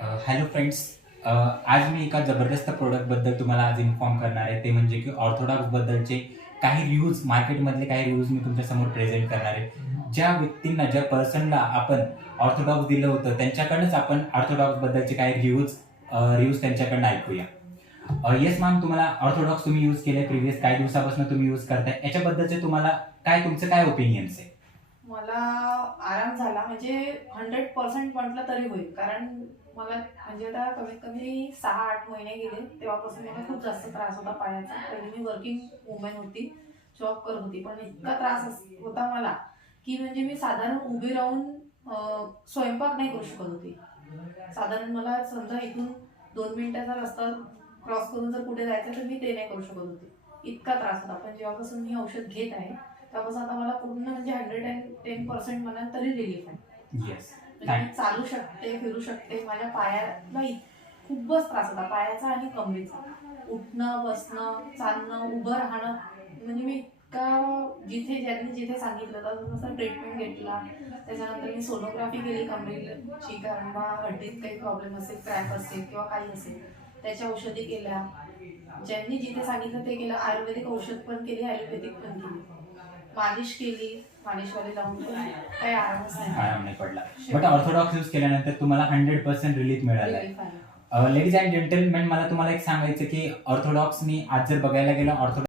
Hello friends. आज मी एका जबरदस्त प्रोडक्टबद्दल तुम्हाला आज इन्फॉर्म करणार आहे. ते म्हणजे की ऑर्थोडॉक्सबद्दलचे काही रिव्ह्यूज, मार्केटमधले काही रिव्ह्यूज मी तुमच्यासमोर प्रेझेंट करणार आहे. ज्या व्यक्तींना, ज्या पर्सनला आपण ऑर्थोडॉक्स दिलं होतं, त्यांच्याकडनंच आपण ऑर्थोडॉक्सबद्दलचे काही रिव्ह्यूज त्यांच्याकडनं ऐकूया. येस मॅम, तुम्हाला ऑर्थोडॉक्स तुम्ही यूज केले, प्रिव्हियस काही दिवसापासून तुम्ही यूज करताय, याच्याबद्दलचे तुम्हाला तुमचं काय ओपिनियन्स आहे? मला आराम झाला म्हणजे 100% म्हटलं तरी होईल. कारण मला म्हणजे आता कमीत कमी 6-8 महिने गेले तेव्हापासून मला खूप जास्त त्रास होता पायाचा. पहिले मी वर्किंग वुमन होती, जॉब करत होती, पण इतका त्रास होता मला की म्हणजे मी साधारण उभी राहून स्वयंपाक नाही करू शकत होती. साधारण मला समजा इथून 2 मिनिटाचा रस्ता क्रॉस करून जर कुठे जायचं तर मी ते नाही करू शकत होते. इतका त्रास होता. पण जेव्हापासून मी औषध घेत आहे तेव्हापासून आता मला पूर्ण म्हणजे 110% मला तरी रिलीफ आहे. येस. म्हणजे मी चालू शकते, फिरू शकते. माझ्या पायाला खूपच त्रास होता, पायाचा आणि कमरेचा. उठणं, बसणं, चालणं, उभं राहणं, म्हणजे मी इतका ज्यांनी जिथे सांगितलं तसं ट्रीटमेंट घेतला. त्याच्यानंतर मी सोनोग्राफी केली कमरेची, कारण बा हड्डीत काही प्रॉब्लेम असेल, क्रॅक असेल किंवा काही असेल, त्याच्या औषधी केल्या. ज्यांनी जिथे सांगितलं ते केलं. आयुर्वेदिक औषध पण केली, ॲलोपॅथिक पण केली, मालिश केली, मालिशवाले लावून पण काही आरामच आराम नाही पडला. बट शेवटी ऑर्थोडॉक्स यूज केल्यानंतर तुम्हाला 100% रिलीफ मिळाला आहे. relief आलं. लेडीज अँड जेंटलमेन, मला तुम्हाला एक सांगायचं की ऑर्थोडॉक्सनी आज जर बघायला गेलं, ऑर्थोडॉक्स